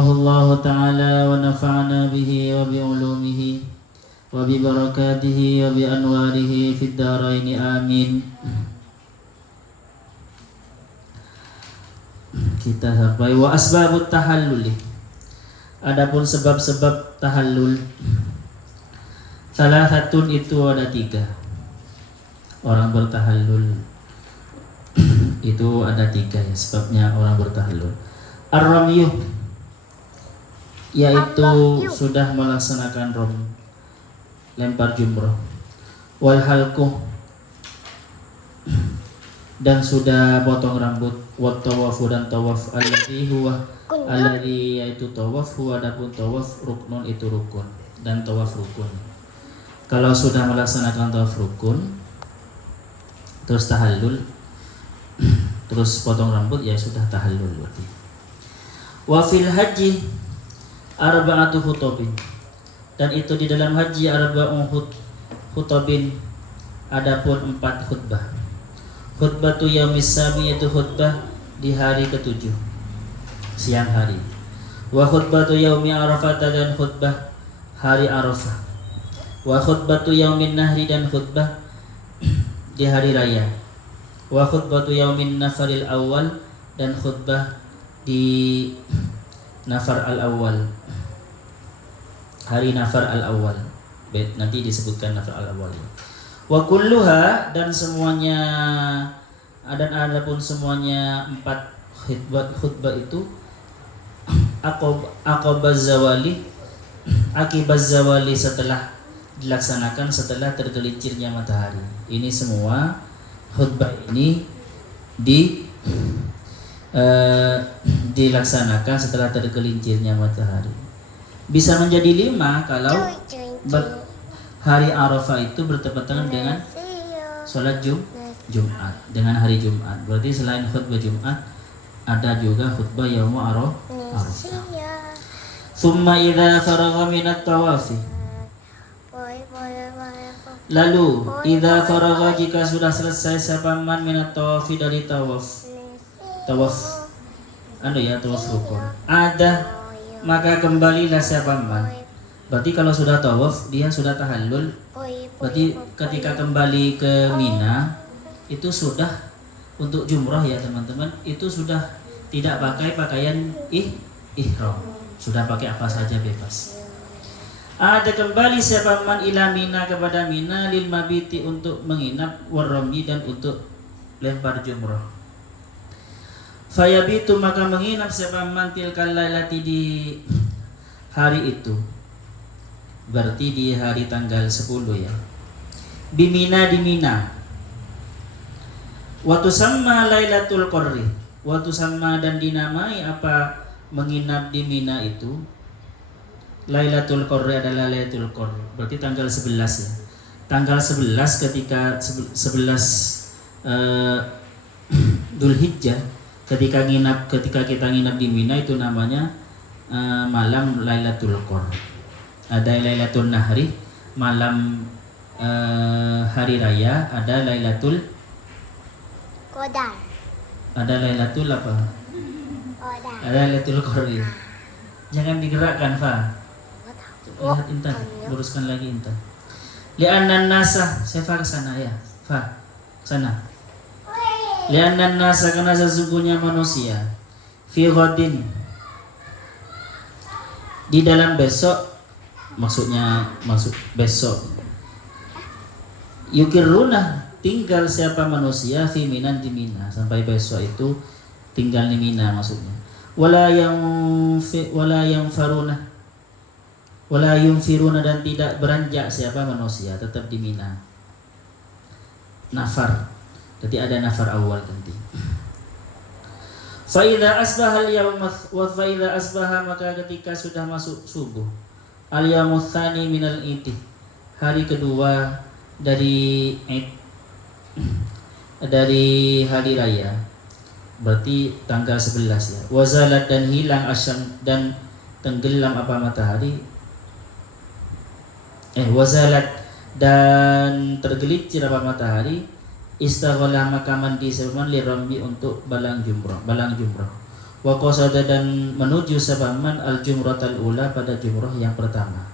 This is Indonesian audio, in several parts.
Allah Ta'ala wa nafa'ana bihi wa bi ulumihi wa bi barakatihi wa bi anwarihi fid dharaini amin. Kita sampai wa asbabut tahallul. Adapun sebab-sebab tahallul, salah satu itu ada 3. Orang bertahallul itu ada 3 ya, sebabnya orang bertahallul. Ar-ramyu, yaitu sudah melaksanakan lempar jumroh. Wal halqu, dan sudah potong rambut. Wat tawafu, dan tawaf. Alladhi yaitu tawaf, huwa adapun tawaf ruknun itu rukun, dan tawaf rukun. Kalau sudah melaksanakan tawaf rukun terus tahallul terus potong rambut, ya sudah tahallul berarti. Wa fil haji arba'atu khutobin, dan itu di dalam haji arba'u khutobin, adapun 4 khutbah. Khutbatu yaumis sabi, yaitu khutbah di hari ke-7 siang hari. Wa khutbatu yaumi arafah, dan khutbah hari Arafah. Wa khutbatu yaumin nahri, dan khutbah di hari raya. Wa khutbatu yaumin nafaril awal, dan khutbah di nafar al-awwal, hari nafar al-awwal. Nanti disebutkan nafar al-awwal. Wa kulluha, dan semuanya, dan adapun semuanya 4 khutbah itu aqabaz zawali, akibaz zawali, setelah dilaksanakan setelah tergelincirnya matahari. Ini semua khutbah ini dilaksanakan setelah tergelincirnya matahari. Bisa menjadi 5 kalau hari Arafah itu bertepatan dengan sholat Jumat, dengan hari Jumat. Berarti selain khutbah Jumat ada juga khutbah yaum Arafah. Thumma idza faragha minat tawafi, lalu idza faragha, jika sudah selesai sapaman minat tawafi, dari tawaf rukun, ada maka kembalilah sapaman. Berarti kalau sudah tawaf dia sudah tahallul. Berarti ketika kembali ke Mina itu sudah untuk jumrah ya teman-teman, itu sudah tidak pakai pakaian ihram, sudah pakai apa saja bebas. Ada kembali siapa man ila Mina, kepada Mina, lil mabiti, untuk menginap, warami, dan untuk lempar jumrah. Fayabitu, maka menginap siapa man tilkal lailati, di hari itu, berarti di hari tanggal 10 ya, bimina, di Mina. Watu sama lailatul qadri, watu sama, dan dinamai apa menginap di Mina itu, Lailatul Qadri adalah Lailatul Qadri, berarti tanggal 11 ya. Tanggal 11 ketika 11 Dzulhijjah, ketika kita nginap di Mina itu namanya malam Lailatul Qadri. Ada Lailatul Nahri, malam hari raya, ada Lailatul Qadar. Ada Lailatul apa? Qadar. Ada Lailatul Qadri. Jangan digerakkan, Fa. Lihat Intan, luruskan lagi Intan. Li'annan nasa, saya Fa kesana ya, Fa sana. Li'annan nasa, karena sesungguhnya manusia, fi ghadin, di dalam besok, maksud besok, yukiruna, tinggal siapa manusia, fi minan, di Mina, sampai besok itu tinggal di Mina maksudnya. Wala yunfiruna, dan tidak beranjak siapa manusia, tetap di Mina. Nafar, jadi ada nafar awal nanti. Fa idza asbaha al-yaum wa fa idza asbaha, maka ketika sudah masuk subuh, al-yaumut tsani minal id, hari kedua dari Id, dari hari raya, berarti tanggal 11 ya. Wazalat, dan hilang asyam, dan tenggelam apa matahari. Wazalat, dan tergelincir apa matahari. Istaghala, maka mandi sepaman, lirambi, untuk balang jumrah. Wa qasada dan menuju sabaman al-jumratal ula pada jumrah yang pertama.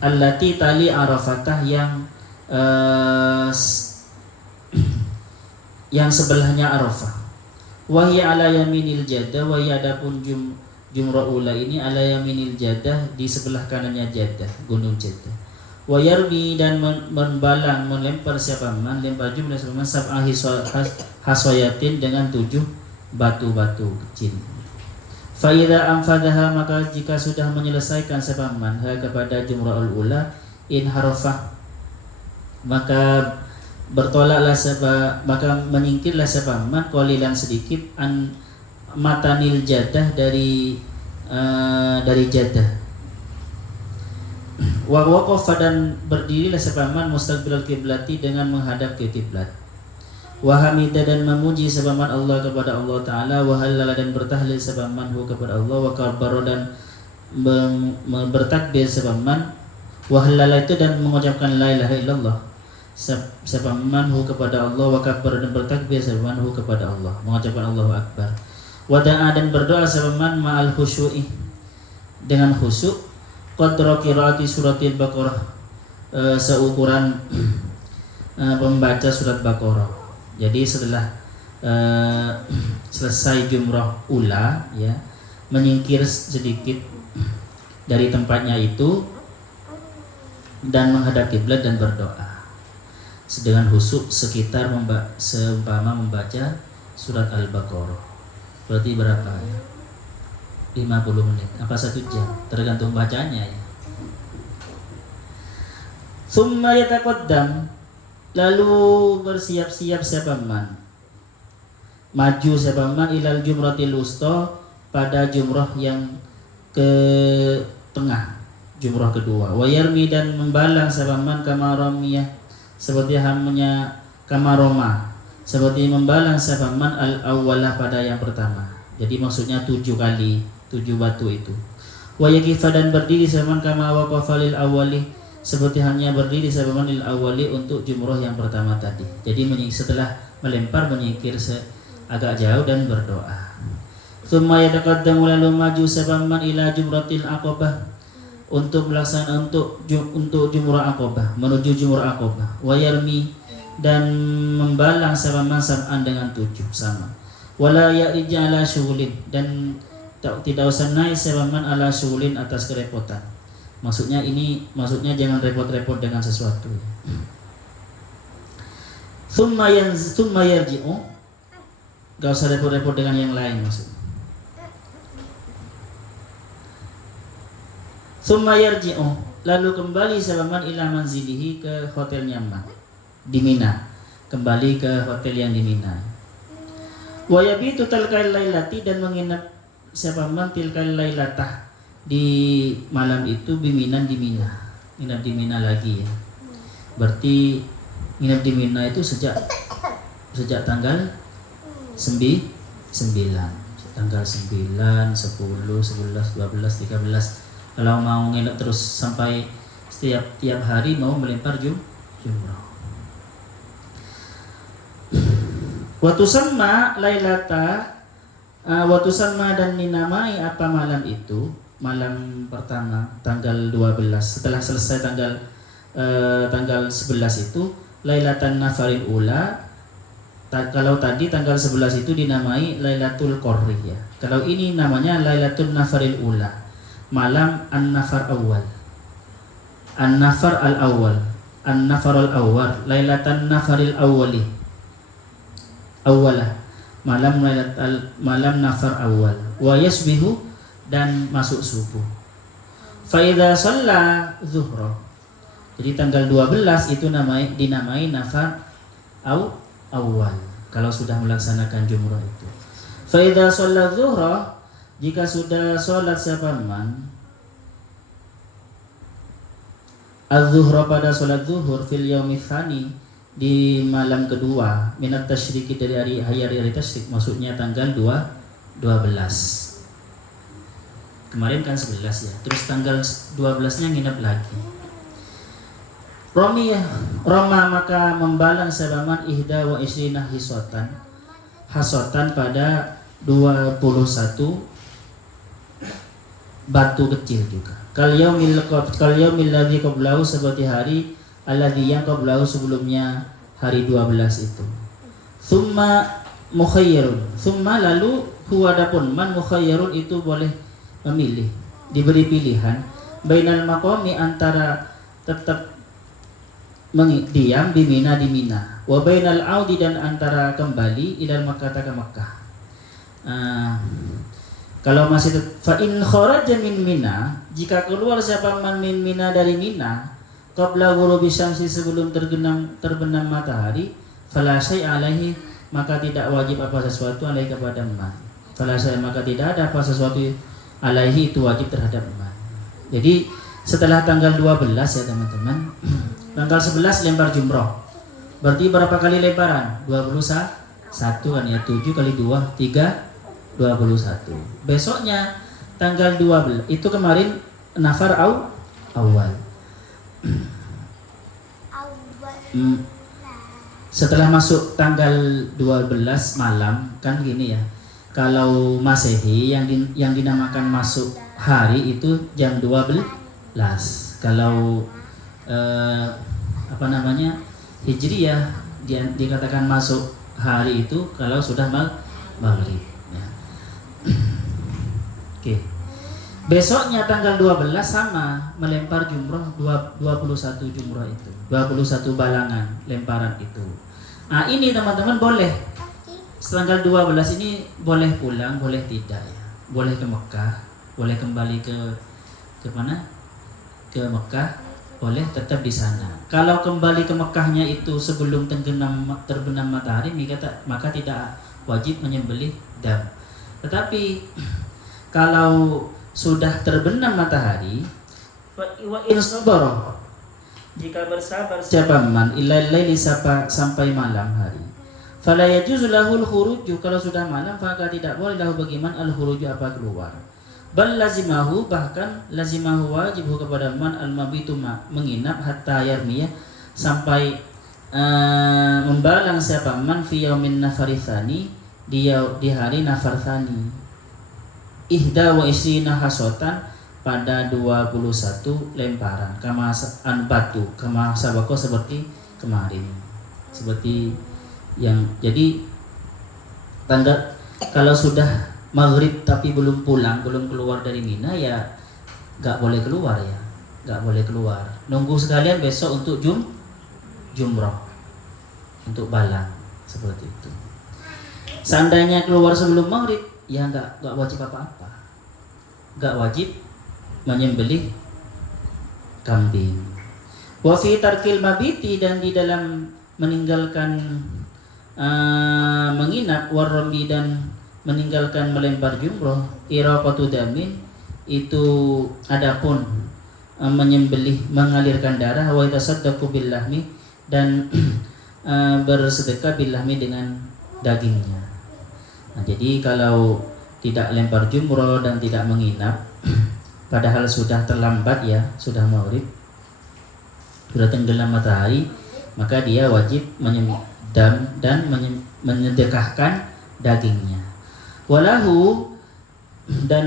Allati tali Arafatah yang sebelahnya Arafah. Wa hiya ala yaminil jadah, wa hiya adapun jumrah ula ini ala yaminil jadah, di sebelah kanannya Jadah, Gunung Jadah. Wa yarmi dan membalang, melempar siapaman, lempar jumlah siapaman sab'ah haswayatin dengan 7 batu-batu kecil. Fa idza anfadaha, maka jika sudah menyelesaikan siapaman kepada jumrah ula, in harafah, maka bertolaklah maka menyingkirlah siapaman qalilan sedikit an matanil jadah dari Jadah. Wa waqafa dan berdirilah sabaman mustaqbilal kiblati dengan menghadap ke kiblat. Wa hamida dan memuji sabaman Allah kepada Allah Taala, wa halala dan bertahlil sabaman hu kepada Allah, wa kabbara dan bertakbir sabaman, wa halala itu dan mengucapkan la ilaha illallah sabaman hu kepada Allah, wa kabbara dan bertakbir sabaman hu kepada Allah, mengucapkan Allahu akbar. Wa da'a dan berdoa sabaman ma'al khusyu'i dengan khusyuk, qadra qiraati suratil Baqarah, seukuran pembaca surat Baqarah. Jadi setelah selesai jumrah ula, ya, menyingkir sedikit dari tempatnya itu dan menghadap kiblat dan berdoa dengan khusyuk sekitar seumpama membaca surat Al-Baqarah. Berarti berapa ya? 50 menit, apa 1 jam, tergantung bacanya ya. Summa yataqaddam, lalu bersiap-siap siapaman, maju siapaman ilal jumratil wusta, pada jumrah yang ke tengah, jumrah kedua. Wa yarmi dan membalang siapaman kamaramiyah, seperti hamnya kamaroma, seperti membalang siapaman al-awwalah pada yang pertama. Jadi maksudnya 7 kali 7 batu itu. Wa yaqifa dan berdiri sabaman kama waqafa lil awwali, seperti hanya berdiri sabaman lil awwali untuk jumrah yang pertama tadi. Jadi setelah melempar menyingkir agak jauh dan berdoa. Tsumma yataqaddamu lalu maju sabaman ila jumratil aqabah, untuk melaksanakan untuk jumrah Aqabah, menuju jumrah Aqabah. Wa yarmi dan membalang sabaman sab'an dengan 7 sama. Wala ya'rija ala syughulin dan tidak usah naik sabaman ala syughulin atas kerepotan. Maksudnya jangan repot-repot dengan sesuatu. Tsumma yarji'u, gak usah repot-repot dengan yang lain maksudnya. Tsumma yarji'u, lalu kembali sabaman ila manzilihi, ke hotelnya di Mina, kembali ke hotel yang di Mina. Wa yabitu tilkal lailati dan menginap sabaman tilkal lailatah, di malam itu biminan di Mina, nginap di Mina lagi ya. Berarti nginap di Mina itu sejak tanggal 9, tanggal 9, 10, 11, 12, 13. Kalau mau nginap terus sampai tiap hari mau melempar jumrah. Waktu sama lailata, waktu sama dan dinamai apa malam itu, malam pertama tanggal 12 setelah selesai tanggal 11 itu lailatan nafaril ula. Kalau tadi tanggal 11 itu dinamai Lailatul Qorri ya. Kalau ini namanya Lailatul Nafaril ula, malam an-nafar awal. An-nafar al-awwal, an-nafar al-awwal, Lailatan nafaril awwali. Awalah, malam nafar awal. Wa yasbihu dan masuk subuh. Fa idza shalla zuhra. Jadi tanggal 12 itu dinamai nafar awal kalau sudah melaksanakan jumrah itu. Fa idza shalla zuhra, jika sudah sholat sabaman az-zuhra pada sholat zuhur fil yaumi tsani, di malam kedua minat tasyriki dari hari tasyrik, maksudnya tanggal 12. Kemarin kan 11 ya. Terus tanggal 12-nya nginep lagi. Roma maka membalang sabaman ihda wa isrina hasatan pada 21 batu kecil juga. Kal yaumil ladzi qablahu, seperti hari alladzi yang qablahu, sebelumnya hari 12 itu. Tsumma mukhayyarun, tsumma lalu huwa adapun man mukhayyarun itu boleh memilih, diberi pilihan bainal maqami antara tetap diam di Mina wa bainal audi dan antara kembali ilal Makkah ke Makkah. Kalau masih fa in kharaja min Mina, jika keluar siapa man min Mina dari Mina qabla ghurubi syamsi, sebelum terbenam matahari, fala syai' alaihi, maka tidak wajib apa sesuatu alaihi kepada man. Fala syai', maka tidak ada apa sesuatu alaihi itu wajib terhadap man. Jadi setelah tanggal 12 ya teman-teman, tanggal 11 lempar jumroh. Berarti berapa kali lemparan? 21 kan ya, 7 kali 2 3 21. Besoknya tanggal 12 itu kemarin nafar awal. Setelah masuk tanggal 12 malam kan gini ya. Kalau Masehi yang dinamakan masuk hari itu jam 12. Kalau Hijriyah dikatakan masuk hari itu kalau sudah maghrib. Oke. Besoknya tanggal 12 sama melempar jumroh 21 jumroh itu. 21 balangan lemparan itu. Nah, ini teman-teman boleh. Tanggal 12 ini boleh pulang, boleh tidak ya. Boleh ke Mekah, boleh kembali ke mana? Ke Mekah, boleh tetap di sana. Kalau kembali ke Mekahnya itu sebelum terbenam matahari, maka tidak wajib menyembelih dam. Tetapi kalau sudah terbenam matahari, wa in sabara, jika bersabar siapa man ilal laili sampai malam hari, fala yajuzu lahul khuruju, kalau sudah malam maka tidak boleh lahu bagiman al khuruju apa keluar. Bal lazimahu, bahkan lazimahu wajib kepada man al mabitu menginap hatta yarmiyah, sampai membalang siapa man fi yaumin nafaritsani, di hari nafar tsani, ihda wa isrina hasotan, pada 21 lemparan, kama batu, kama sabako, seperti kemarin, seperti yang jadi tanda kalau sudah maghrib tapi belum pulang, belum keluar dari Mina, ya nggak boleh keluar ya, nggak boleh keluar. Nunggu sekalian besok untuk jumroh, untuk balang, seperti itu. Seandainya keluar sebelum maghrib, ya nggak wajib apa-apa, nggak wajib menyembelih kambing. Wa fi tarkil mabiti, dan di dalam meninggalkan menginap, warromi, dan meninggalkan melempar jumroh, iraqatu damin, itu adapun menyembelih, mengalirkan darah, wa tasaddaqu bil lahmi, dan bersedekah bil lahmi dengan dagingnya. Nah, jadi kalau tidak lempar jumroh dan tidak menginap, padahal sudah terlambat ya, sudah maghrib, sudah tenggelam matahari, maka dia wajib menyembelih dan menyedekahkan dagingnya. Walahu, dan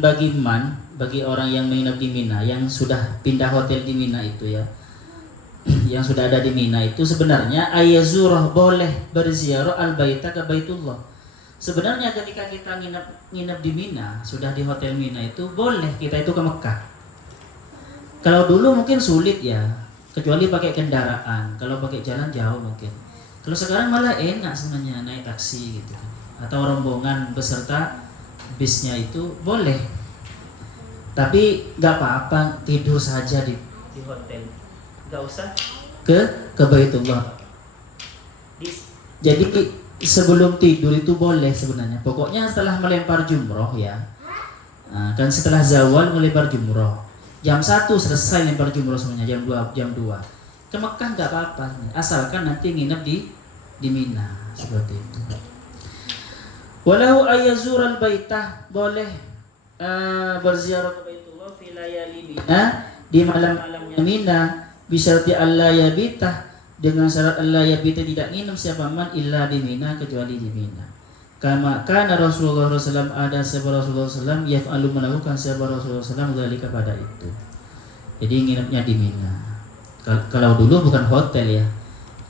bagi orang yang menginap di Mina, yang sudah pindah hotel di Mina itu ya, yang sudah ada di Mina itu, sebenarnya ayazurah, boleh berziarah al-baita ke Baitullah. Sebenarnya ketika kita nginap di Mina, sudah di hotel Mina itu, boleh kita itu ke Mekah. Kalau dulu mungkin sulit ya, kecuali pakai kendaraan. Kalau pakai jalan jauh mungkin. Kalau sekarang malah enak sebenarnya, naik taksi gitu, atau rombongan beserta bisnya itu boleh. Tapi nggak apa-apa, tidur saja di hotel, nggak usah ke Baitullah. Jadi sebelum tidur itu boleh sebenarnya. Pokoknya setelah melempar jumroh ya, kan setelah zawal melempar jumroh, jam 1 selesai lempar jumroh semuanya, jam 2 ke Mekah nggak apa-apa, asalkan nanti nginep di Mina, seperti itu. Walau ayazural baitah, boleh berziarah ke Baitullah fi layali Mina, di malam-malamnya Mina, bisyarti alla yabitah, dengan syarat Allah ya bita, tidak nginep siapa man illa di Mina, kecuali di Mina. Kama kana Rasulullah SAW ada sahabat Rasulullah SAW yaf'alu melakukan sahabat Rasulullah SAW dzalika pada itu. Jadi nginepnya di Mina. Kalau dulu bukan hotel ya,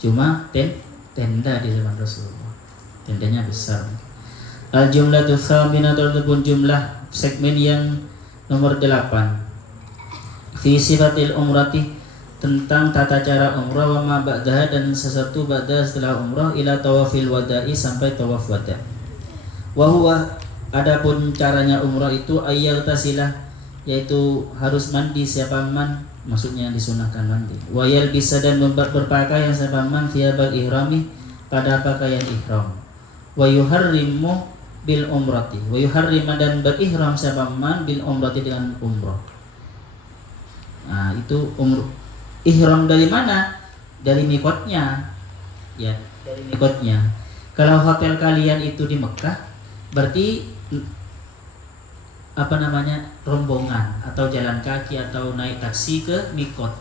cuma tenda di zaman Rasulullah. Tendanya besar. Al jumlatu tsaminatu ataupun jumlah segmen yang nomor 8. Fi sifatil umrati tentang tata cara umrah wa ma ba'daha dan sesuatu ba'da setelah umrah ila tawafil wada'i sampai tawaf wada'. Wa huwa adapun caranya umrah itu ayyal tasilah yaitu harus mandi siapa man, maksudnya disunahkan mandi. Wa yal bisa dan berpakaian siapa man thiyabal ihrami pada pakaian ihram. Wa yuharrimu bil umrati wa yuharrima dan berihram siapa man bil umrati dengan umrah. Nah, itu ihram dari mana? Dari mikotnya. Ya, dari mikotnya. Kalau hotel kalian itu di Mekah, berarti rombongan atau jalan kaki atau naik taksi ke mikot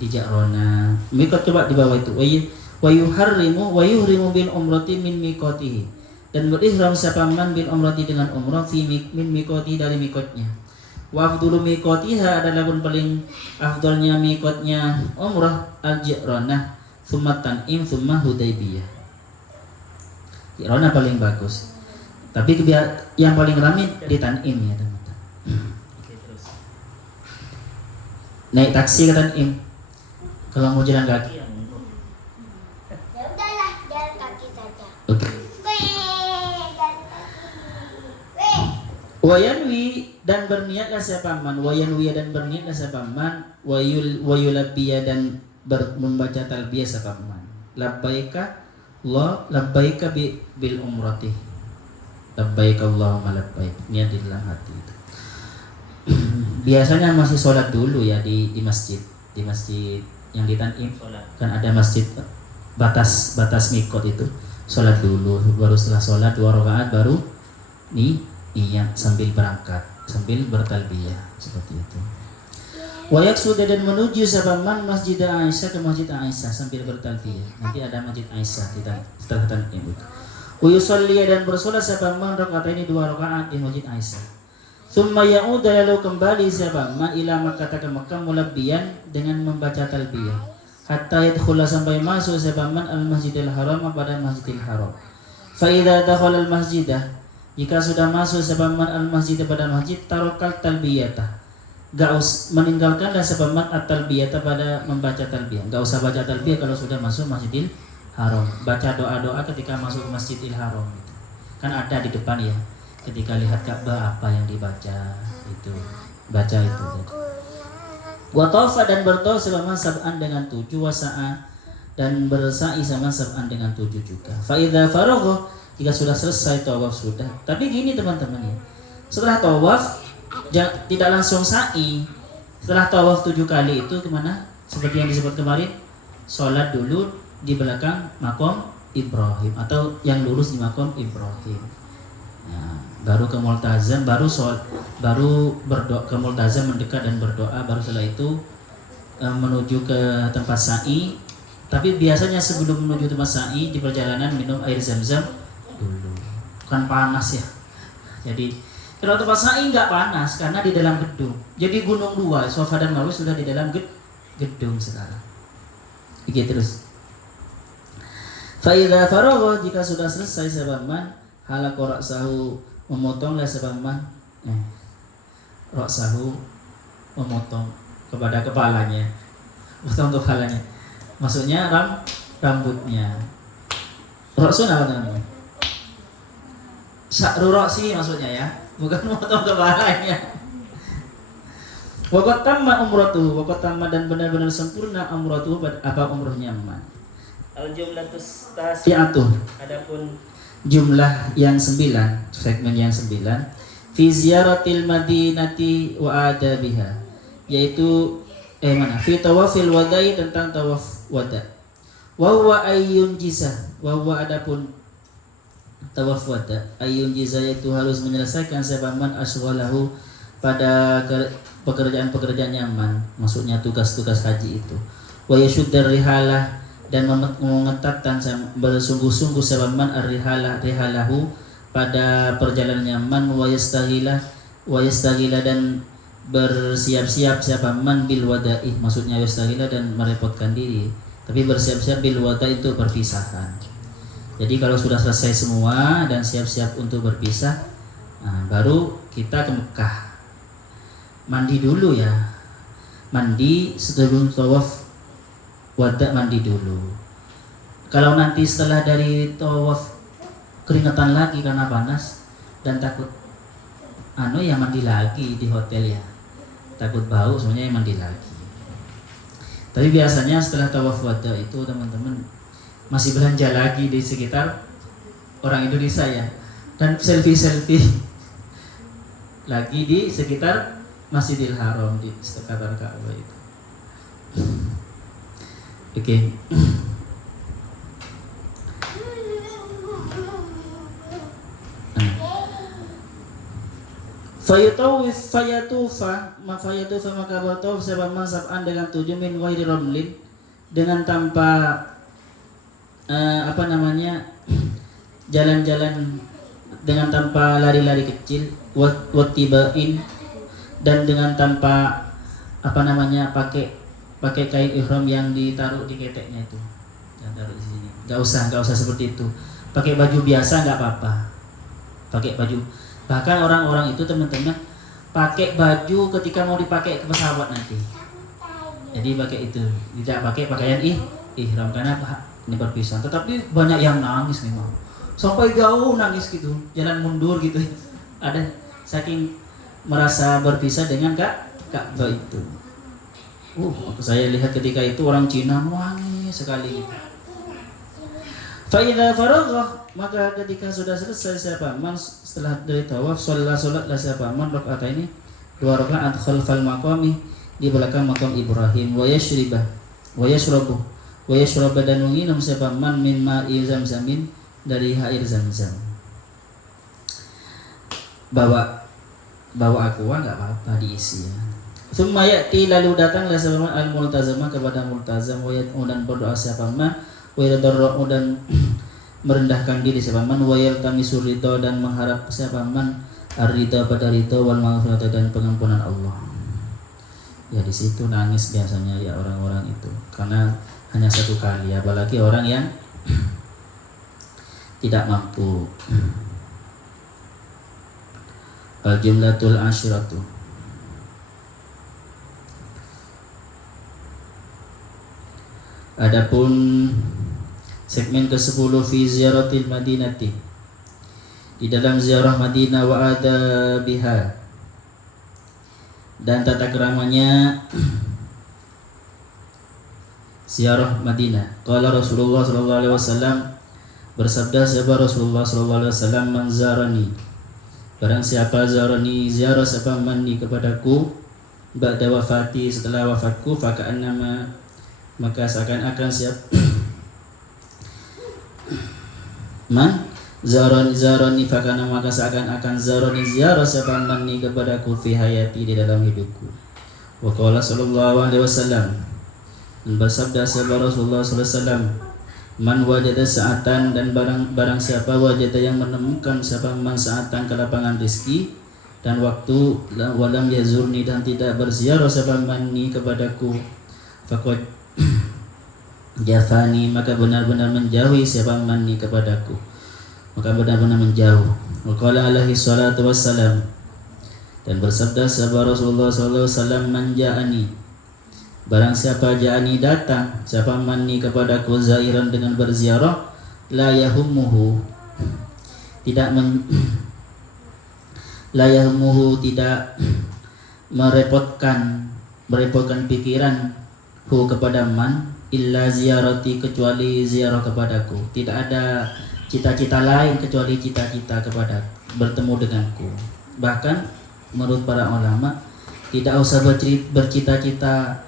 di Ja'rona. Mikot coba di bawah itu. Wa yuhrimu bil umrati min mikotihi. Dan berihram siapa man bil umrati dengan umrah min mikoti dari mikotnya. Wa afdulu mikotiha adalah pun paling afdalnya mikotnya umrah al-Ja'rona tsumma Tan'im tsumma Hudaybiyah. Ja'rona paling bagus. Tapi yang paling ramai di Tan'im ya teman-teman. Naik taksi ke Tan'im. Kalau mau jalan kaki ya monggo. Ya udahlah, jalan kaki saja. Oke. Wayanwi dan berniatlah siapa man, wayanwi dan berniatlah siapa man, wayulabbiya dan membaca talbiyah siapa man. Labbaika bil umrati. Labbaik Allahumma labbaik. Niat di dalam hati itu. Biasanya masih sholat dulu ya di masjid yang di Tan'im kan ada masjid batas mikot itu. Sholat dulu, baru setelah sholat 2 rakaat baru iya sambil berangkat, sambil bertalbiyah seperti itu. Wayak sudah dan menuju sahabat Masjid Aisyah ke Masjid Aisyah sambil bertalbiyah. Nanti ada Masjid Aisyah kita setelah Tan'im itu. Uyusalli dan bersolat sahabat rakaat ini 2 rakaat di Masjid Aisyah. Summa ya'ud lalu kembali sahabat ila Makkah ke Makkah mulabbiyan dengan membaca talbiyah. Hatta yadkhula sampai masuk sahabat al-Masjidil Haram pada Masjidil Haram. Fa idza dakhala al-masjidah jika sudah masuk sahabat al-masjid pada masjid tarokal talbiyata. Meninggalkanlah sahabat at-talbiyata pada membaca talbiyah. Enggak usah baca talbiyah kalau sudah masuk Masjidil Haram. Baca doa-doa ketika masuk ke Masjidil Haram. Kan ada di depan ya. Ketika lihat Ka'bah apa yang dibaca itu. Baca itu. Wa tawafa dan bertawaf sama sab'an dengan 7 wasa'a dan bersa'i sama sab'an dengan 7 juga. Fa idza faragha jika sudah selesai tawaf sudah. Tapi gini teman-teman ya. Setelah tawaf tidak langsung sa'i. Setelah tawaf 7 kali itu kemana? Seperti yang disebut kemarin, sholat dulu di belakang makom Ibrahim atau yang lurus di makom Ibrahim. Nah, baru ke multazam, baru berdoa ke multazam mendekat dan berdoa, baru setelah itu menuju ke tempat sa'i. Tapi biasanya sebelum menuju tempat sa'i di perjalanan minum air zam-zam dulu. Kan panas ya. Jadi kalau tempat sa'i nggak panas karena di dalam gedung. Jadi gunung 2, Safa dan Marwah sudah di dalam gedung sekarang. Begitu terus. Fa idza faragha jika sudah selesai sahabat halaqo ra'sahu memotonglah sahabat ra'sahu memotong kepada kepalanya. Potong kepalanya. Maksudnya rambutnya. Ra'sun apa namanya? Sya'ru ra'si maksudnya ya, bukan memotong kepalanya. Waqad tamma umratuhu, waqad tamma dan benar-benar sempurna umratuhu apa umrohnya man. Al jumlatus tasi'atu adapun jumlah yang 9, segmen yang 9 fi ziyaratil madinati wa adabiha, yaitu fi tawafil wada'i tentang tawaf wada. Wa huwa ayyun jizah, wa huwa adapun tawaf wada ayyun jizah yaitu harus menyelesaikan sabaman asghalahu pada pekerjaan-pekerjaan nyaman, maksudnya tugas-tugas haji itu. Wa yashuddar rihalah dan mengetatkan bersungguh-sungguh sabaman rihalahu pada perjalanannya man wa yastaghila dan bersiap-siap siapa man bil wada'i, maksudnya yastaghila dan merepotkan diri, tapi bersiap-siap bil wada'i itu perpisahan. Jadi kalau sudah selesai semua dan siap-siap untuk berpisah, baru kita ke Mekah. Mandi dulu ya, mandi sebelum tawaf wada, mandi dulu. Kalau nanti setelah dari tawaf keringetan lagi karena panas dan takut ya mandi lagi di hotel ya, takut bau semuanya, mandi lagi. Tapi biasanya setelah tawaf wada itu teman-teman masih belanja lagi di sekitar orang Indonesia ya, dan selfie lagi di sekitar Masjidil Haram di sekitaran Ka'bah itu. Oke. Fayatufa maka bertawaf sebab sab'an dengan 7 min ghairi ramlin, dengan tanpa jalan-jalan, dengan tanpa lari-lari kecil, wattibain, dan dengan tanpa pakai kain ihram yang ditaruh di keteknya itu, yang taruh di sini. Enggak usah seperti itu. Pakai baju biasa enggak apa-apa. Pakai baju. Bahkan orang-orang itu teman-teman pakai baju ketika mau dipakai ke pesawat nanti. Jadi pakai itu, tidak pakai pakaian ihram karena ini perpisahan. Tetapi banyak yang nangis memang. Sampai jauh nangis gitu, jalan mundur gitu. Ada saking merasa berpisah dengan Ka'bah itu. Waktu saya lihat ketika itu orang Cina nangis sekali. Fa idza faragha, maka ketika sudah selesai siapa man setelah dari tawaf salatlah siapa man rakaat ini 2 rakaat khalfal maqami, di belakang makam Ibrahim, wa yashrabu dan minum siapa man min ma'i zamzamin, dari air Zamzam. Bawa aqua enggak apa-apa, diisi ya. Tsumma ya'ti, lalu datanglah siapa al-multazamah kepada multazam, wa yad'u dan berdoa siapa man, wa yadarra'u dan merendahkan diri siapa man, wa yaltamisu ridha dan mengharap siapa man ar-ridha pada ridha wal maghfirah dan pengampunan Allah. Ya di situ nangis biasanya ya orang-orang itu, karena hanya satu kali, apalagi orang yang tidak mampu. Al-jumlatul ashiratu. Adapun segmen ke-10 fi ziyaratil madinati, di dalam ziarah Madinah wa adabiha, dan tata keramanya ziarah Madinah. Qala Rasulullah sallallahu alaihi wasallam, bersabda siapa Rasulullah sallallahu alaihi wasallam, man zarani, barang siapa zarani, ziarah siapa manni kepadaku, ba'da wafati, setelah wafatku, faka'annama, maka seakan-akan siap man zarani fakana, maka seakan-akan zarani ziarah siapa manni kepadaku fi hayati, di dalam hidupku. Wa qala sallallahu alaihi wasallam, bersabda siapa Rasulullah sallallahu alaihi wasallam, man wajada sa'atan, dan barang siapa wajada yang menemukan siapa man sa'atan kelapangan rezeki dan waktu, walam yazurni dan tidak berziarah siapa manni kepadaku, faqad jafani, maka benar-benar menjauhi siapa manni kepadaku, maka benar-benar menjauh. Wa qala alaihi salatu wassalam, dan bersabda sahabat Rasulullah sallallahu alaihi wasallam, man ja'ani, barang siapa ja'ani datang siapa manni kepadaku, zairan dengan berziarah, la yahummuhu, tidak merepotkan pikiran hu kepada man, illa ziyarati, kecuali ziarah kepadaku. Tidak ada cita-cita lain kecuali cita-cita kepada bertemu denganku. Bahkan menurut para ulama, tidak usah bercita-cita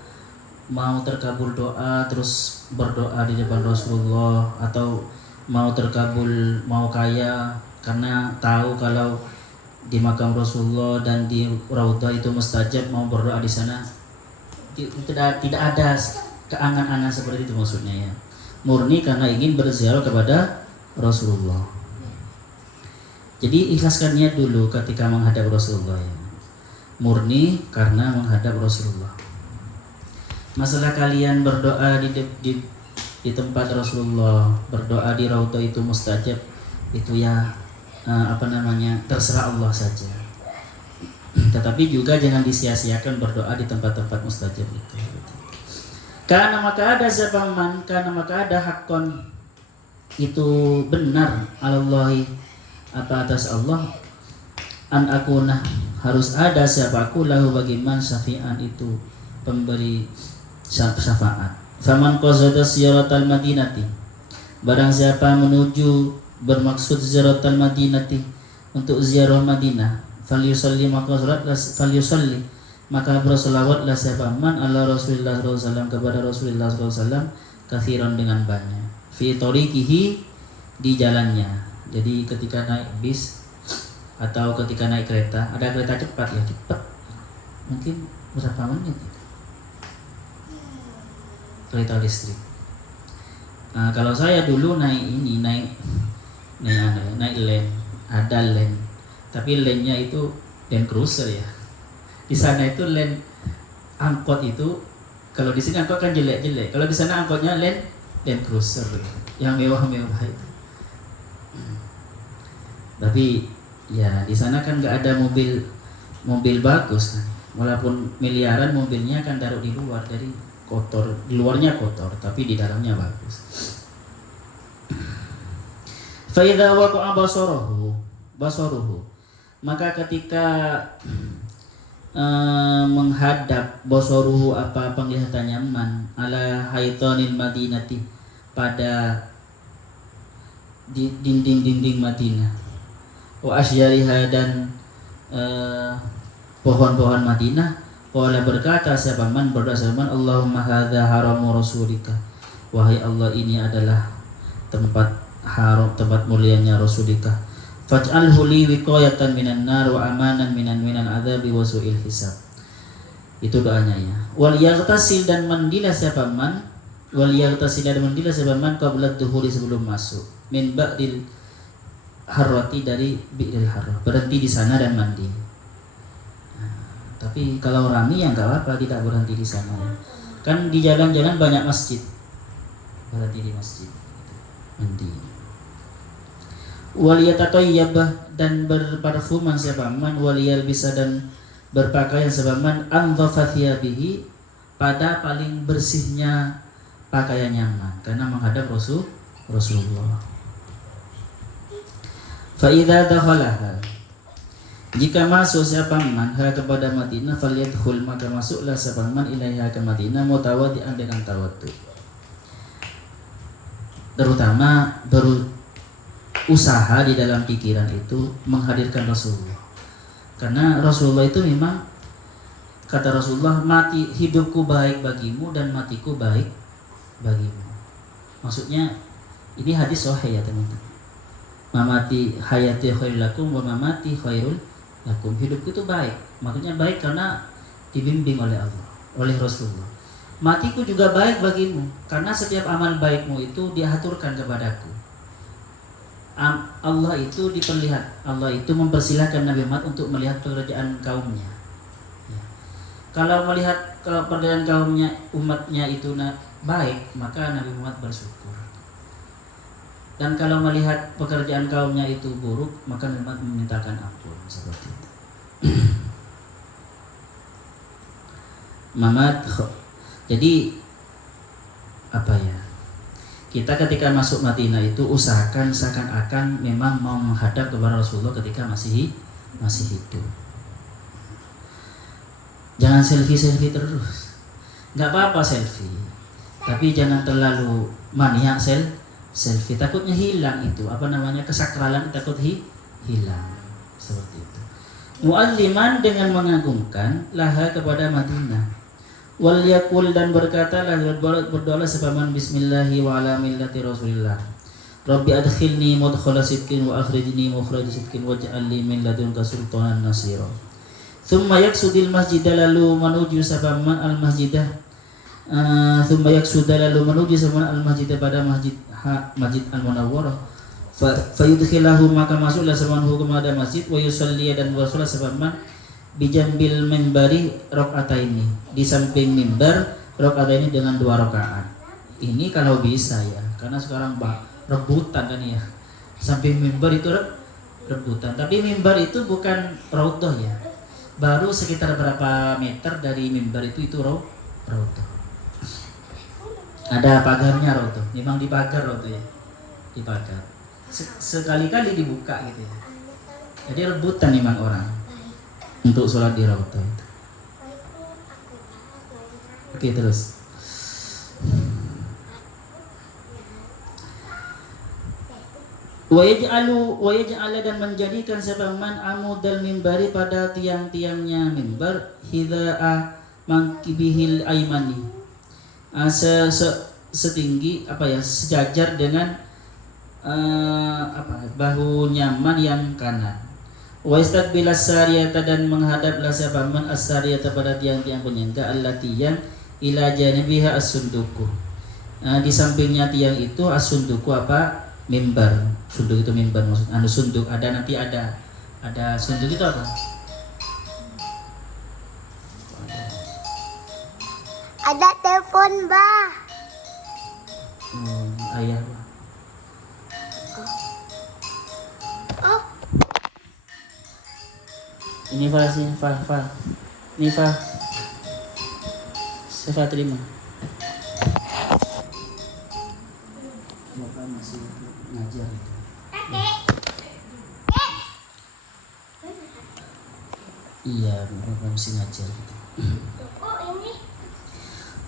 mau terkabul doa terus berdoa di depan Rasulullah, atau mau terkabul, mau kaya, karena tahu kalau di makam Rasulullah dan di Raudhah itu mustajab, mau berdoa di sana. Tidak ada keangan-angan seperti itu maksudnya ya. murni karena ingin berziarah kepada Rasulullah. Jadi ikhlaskan niat dulu ketika menghadap Rasulullah ya. Murni karena menghadap Rasulullah. Masalah kalian berdoa di tempat Rasulullah, berdoa di Raudhah itu mustajab, itu ya terserah Allah saja. Tetapi juga jangan disia-siakan berdoa di tempat-tempat mustajab itu. Karena maka ada zaman, karena maka ada hakon itu benar Allahi atas Allah an akuna harus ada siapa aku lahu bagiman syafi'an itu pemberi syafaat. Faman qasada ziyaratal madinati barang siapa menuju bermaksud ziyaratal madinati untuk ziarah Madinah falyusalli maka berselawatlah siapa man ala Rasulillah SAW kepada Rasulullah SAW kathiran dengan banyak fi tariqihi di jalannya. Jadi ketika naik bis atau ketika naik kereta, ada kereta cepat ya cepat mungkin berapa menit kereta listrik. Nah, kalau saya dulu naik land, ada land, tapi landnya itu land cruiser ya. Di sana itu land angkot itu, kalau di sini angkot kan jelek-jelek, kalau di sana angkotnya land cruiser yang mewah-mewah itu. Tapi ya di sana kan nggak ada mobil bagus kan, walaupun miliaran mobilnya kan taruh di luar, jadi kotor, di luarnya kotor tapi di dalamnya bagus. Fa idza waqa'a basaruhu maka ketika menghadap basaruhu apa penglihatannya man ala haitanil madinati pada di dinding-dinding Madinah wa asyariha dan pohon-pohon Madinah. Qala berkata siapa man berdoa Allahumma hadza haramu rasulika, wahai Allah ini adalah tempat haram, tempat mulianya Rasulika, faj'alhu li wiqayatan minan nar wa amanan minan adzabi wa su'il hisab. Itu doanya ya. Wal yaghtasil dan mandilah siapa man qabla dhuhuri sebelum masuk min ba'dil harrati dari bi'ril harrah, berhenti di sana dan mandi. Tapi kalau rami ya nggak apa-apa, tidak berhenti di sana. Kan di jalan-jalan banyak masjid, berhenti di masjid, mandi. Waliyatatayyabah dan berparfuman siapa man, waliyal bisa dan berpakaian siapa man andhafa thiyabihi pada paling bersihnya pakaian nyaman karena menghadap Rasulullah. Fa idza dakhalaha jika masuk siapa man kepada Madinah falyadkhul maka masuklah siapa man ilaiha ke Madinah mutawaddi'an dengan tawaddu, terutama berusaha di dalam pikiran itu menghadirkan Rasulullah, karena Rasulullah itu memang kata Rasulullah hidupku baik bagimu dan matiku baik bagimu. Maksudnya ini hadis sahih ya teman-teman. Mamati hayati khairul lakum wa mamati khairul lakum. Hidupku itu baik, maksudnya baik karena dibimbing oleh Allah, oleh Rasulullah. Matiku juga baik bagimu karena setiap amal baikmu itu diaturkan kepadaku. Allah itu Allah itu mempersilahkan Nabi Muhammad untuk melihat pekerjaan kaumnya ya. Kalau pekerjaan kaumnya, umatnya itu baik, maka Nabi Muhammad bersyukur. Dan kalau melihat pekerjaan kaumnya itu buruk, maka memang memintakan ampun seperti itu. Jadi apa ya? Kita ketika masuk Madinah itu usahakan seakan-akan memang mau menghadap kepada Rasulullah ketika masih hidup. Jangan selfie terus. Nggak apa-apa selfie, tapi jangan terlalu maniak selfie, takutnya hilang itu kesakralan, takut hilang seperti itu. Mu'alliman dengan mengagungkan laha kepada Madinah. Wal yakul dan berkatalah berdoa sepaman bismillahi wa ala millati Rasulillah. Rabbi adkhilni mudkhala sidqin wa akhrijni mukhraj sidqin waj'al li min ladunka sultanan nasira. Thumma yaksudil masjid lalu menuju sapaman al masjidah Thumma yaksuda lalu menuju sama al-masjid pada masjid al-munawwarah. Fayudkhilahu maka masuklah samanhu kepada masjid wa yusalli dan bersolat saman bijambil mimbari rakaataini, di samping mimbar rakaataini dengan 2 rakaat. Ini kalau bisa ya, karena sekarang rebutan kan ya. Samping mimbar itu rebutan. Tapi mimbar itu bukan raudhah ya. Baru sekitar berapa meter dari mimbar itu raudhah. Ada pagarnya raudhah. Memang dipagar raudhah ya. Dipagar. Sekali-kali dibuka gitu ya. Jadi rebutan memang orang untuk sholat di raudhah itu. Oke, terus. Wa yaj'ala dan menjadikan sabaman amudal mimbari pada tiang-tiangnya mimbar hida'a mankibihil aimani. Setinggi sejajar dengan bahu nyaman yang kanan. Wa istaqbilas sariyata dan menghadaplah sabaman as-sariyata pada tiang-tiang penyangga allati yang ila janibiha as-sunduku. Di sampingnya tiang itu as-sunduku mimbar. Sunduk itu mimbar maksud. Sunduk ada sunduk itu apa? Ada telepon, Bah. Ayah. Oh, Ini Fa. Ini Fa. Siapa terima? Bapak masih ngajar itu. Iya, Bapak masih ngajar gitu. oh ini.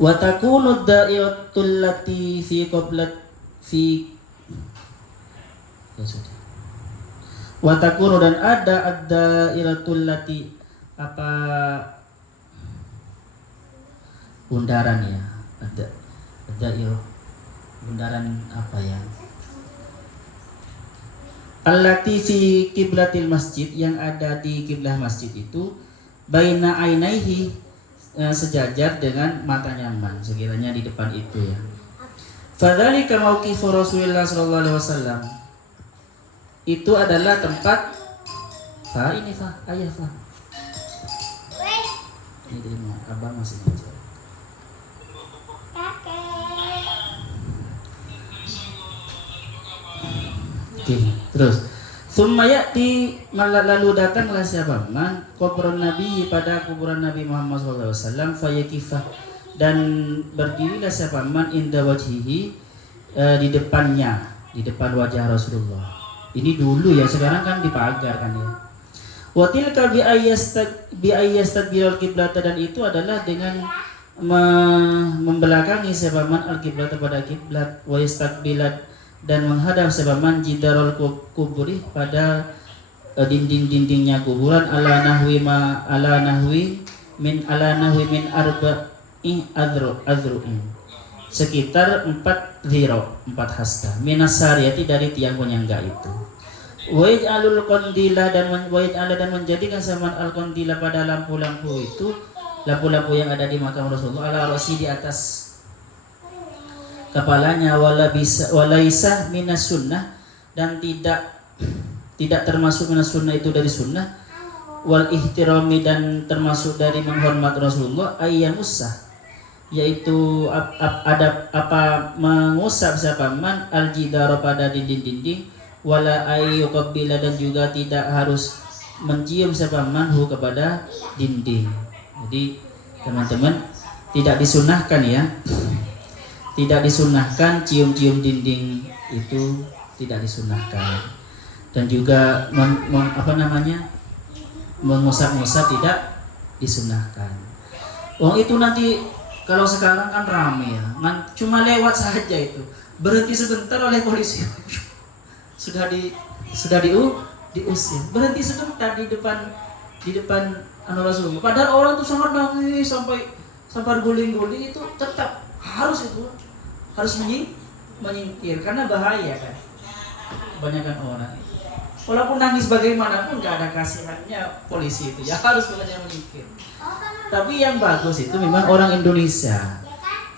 Wa takunu da'iratul lati fi qablat fi ya sudah. Wa takunu dan ada ad-da'iratul lati bundaran ya. Ada da'irah bundaran ya? Allati fi kiblatil masjid yang ada di kiblah masjid itu baina ainaihi sejajar dengan matanya man sekiranya di depan itu ya. Fadzalika mauqifu Rasulullah sallallahu alaihi wasallam. Itu adalah tempat ayah Fa. Weh, Ini terima, abang masih ngajar. kakek. Oke, terus summa ya'ti lalu datanglah siapa man kuburan Nabi pada kuburan Nabi Muhammad SAW fayakifah dan berdirilah siapa man inda wajhihi di depan wajah Rasulullah. Ini dulu ya, sekarang kan dipagar kan ya. Wa tilka bi ayyastadbirul qiblat dan itu adalah dengan membelakangi siapa man al-qiblat pada kiblat wa yastaqbilat dan menghadap sebaman jidarul kuburi pada dinding-dindingnya kuburan ala nahwi min arba'i adru'in sekitar 4 hasta minas sariyati dari tiang penyangga itu. Wa yaj'alul qandila dan menjadikan saman al-qandila pada lampu-lampu yang ada di makam Rasulullah ala rasi di atas kepalanya walaisa minas sunnah dan tidak termasuk minas sunnah itu dari sunnah wal ihtirami dan termasuk dari menghormat Rasulullah ayyamussah yaitu mengusap siapa man al-jidara pada dinding-dinding wala ayyuqabbila dan juga tidak harus mencium siapa manhu kepada dinding. Jadi teman-teman tidak disunahkan ya. Tidak disunahkan cium-cium dinding itu tidak disunahkan dan juga mengusap-ngusap tidak disunahkan. Itu nanti kalau sekarang kan rame ya, cuma lewat saja itu berhenti sebentar oleh polisi sudah diusir, berhenti sebentar di depan Rasulullah. Padahal orang tuh sangat nangis sampai guling-guling itu tetap harus menyingkir karena bahaya kan. Kebanyakan orang walaupun nangis bagaimanapun nggak ada kasihannya polisi itu ya harus menyingkir. Tapi yang bagus itu memang orang Indonesia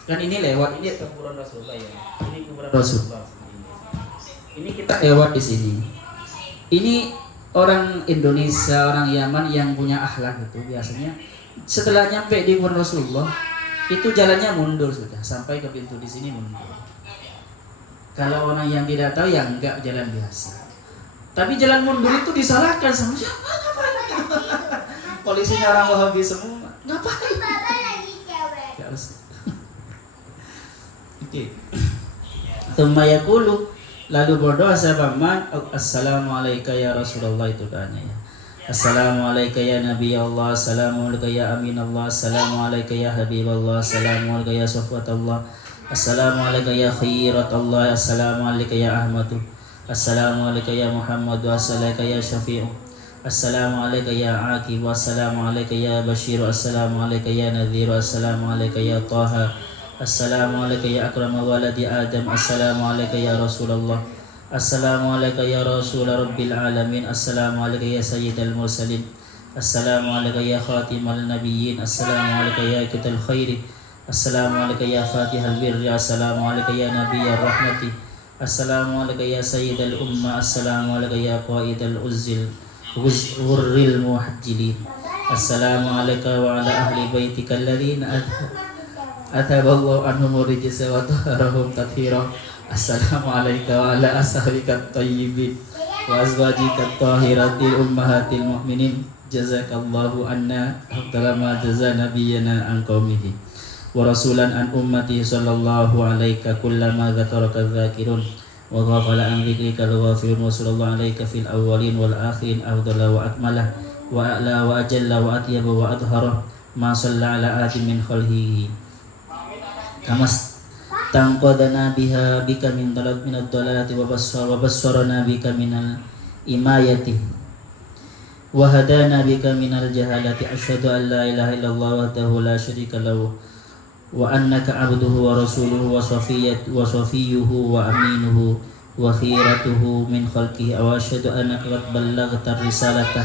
Kan ini lewat, ini kuburan Rasulullah ya. Ini kuburan Rasulullah. Ini kita lewat di sini. Ini orang Indonesia, orang Yaman yang punya akhlak itu biasanya setelah nyampe di kuburan Rasulullah itu jalannya mundur sudah sampai ke pintu di sini mundur. Kalau orang yang tidak tahu ya enggak, jalan biasa. Tapi jalan mundur itu disalahkan sama siapa? Ngapain? Polisinya orang Wahabi semua. Ngapain? Baba lagi cewek. Ya harus. Oke. Tsumma yaqulu, lalu berdoa sahabat man, assalamualaikum ya Rasulullah, itu doanya ya. Assalamualaikum ya Nabi Allah, assalamualaikum ya Amin Allah, assalamualaikum ya Habib Allah, assalamualaikum ya Safwat Allah, assalamualaikum ya Khairat Allah, assalamualaikum ya Ahmadu, assalamualaikum ya Muhammad, assalamualaikum ya Syafi'u, assalamualaikum ya Aqib, assalamualaikum ya Bashir, assalamualaikum ya Nadhir, assalamualaikum ya Taha, assalamualaikum ya Akramal waladi Adam, assalamualaikum ya Rasulullah, assalamualaikum ya Rasul Rabbil Alamin, assalamualaikum ya Sayyidal Mursalin, assalamualaikum ya Khatimal Nabiyyin, assalamualaikum ya Ikutul Khairi, assalamualaikum ya Fatihal Birri, assalamualaikum ya Nabiyyar Rahmati, assalamualaikum ya Sayyidal Ummah, assalamualaikum ya Qaidal Uzzil Ghurril Muhajjilin, assalamualaikum wa ala ahli baitika alladhina athaballahu anhum rijsa wa taharahum tathira, assalamualaikum wa ala ashabika at-tayyibin wa azwajika at-tahiratil ummahatil mu'minin, jazakallahu anna afdala ma jaza nabiyyana an qaumihi wa rasulan an ummati sallallahu alaika kullama dzakaraka dzakirun wa ghafala an dzikrika al-ghafirun, wa sallallahu alaika fil awwalin wal akhirin afdala wa akmalah wa a'la wa ajalla wa atyaba wa adhara ma shalla ala atin min khalqihi kamas tangqadana biha bika min dalal min ad-dalalati wa bassarana bika minal imayati wa hadana bika minal jahalati, asyhadu an la ilaha illallah wahdahu la syarika lahu wa annaka abduhu wa rasuluhu wa safiyyuhu wa aminuhu wa khiratuhu min khalqihi, wa asyhadu annaka qad ballaghta risalata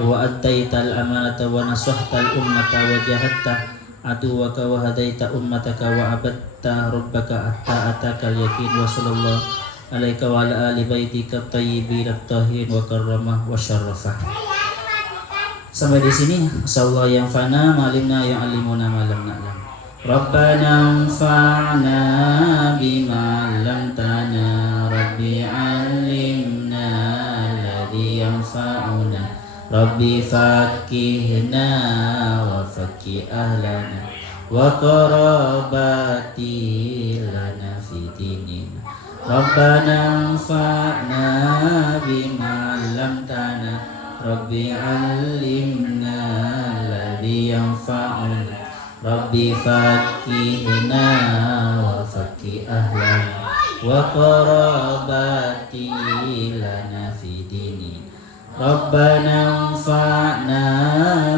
wa addayta al-amanata wa nasahta al-ummata wa jahadta aduwaka wa hadaita ummataka wa abadta rabbaka hatta ataka al-yaqin, wa sallallahu alaika wa ala ali baitika at-tayyibin at-tahirin wa karramah wa syarrafah. Sampai di sini. Masyaallah yang fana malimna yang alimuna malam na'lam. Rabbana anfa'na bima 'allamtana, rabbi 'allimna alladhi yanfa'una, rabbi fakihna wa fakih ahlana wa qarabati lana fi dinina, rabbana anfa'na bima 'allamtana, rabbi 'allimna alladhi yanfa'una, rabbi fakihna wa fakih ahlana wa qarabati lana fi dinina, rabbana anfa'na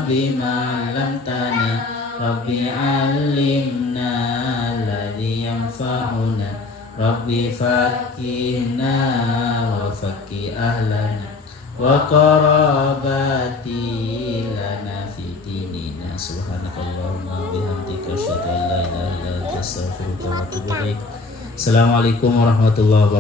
bima 'allamtana, rabbi 'allimna alladhi yanfa'una, rabbi fakihna wa fakih ahlana wa qarabati lana fi dinina. Subhanakallahumma bihamdika asyhadu an la ilaha illa anta astaghfiruka wa atubu ilaik. Assalamualaikum warahmatullahi wabarakatuh.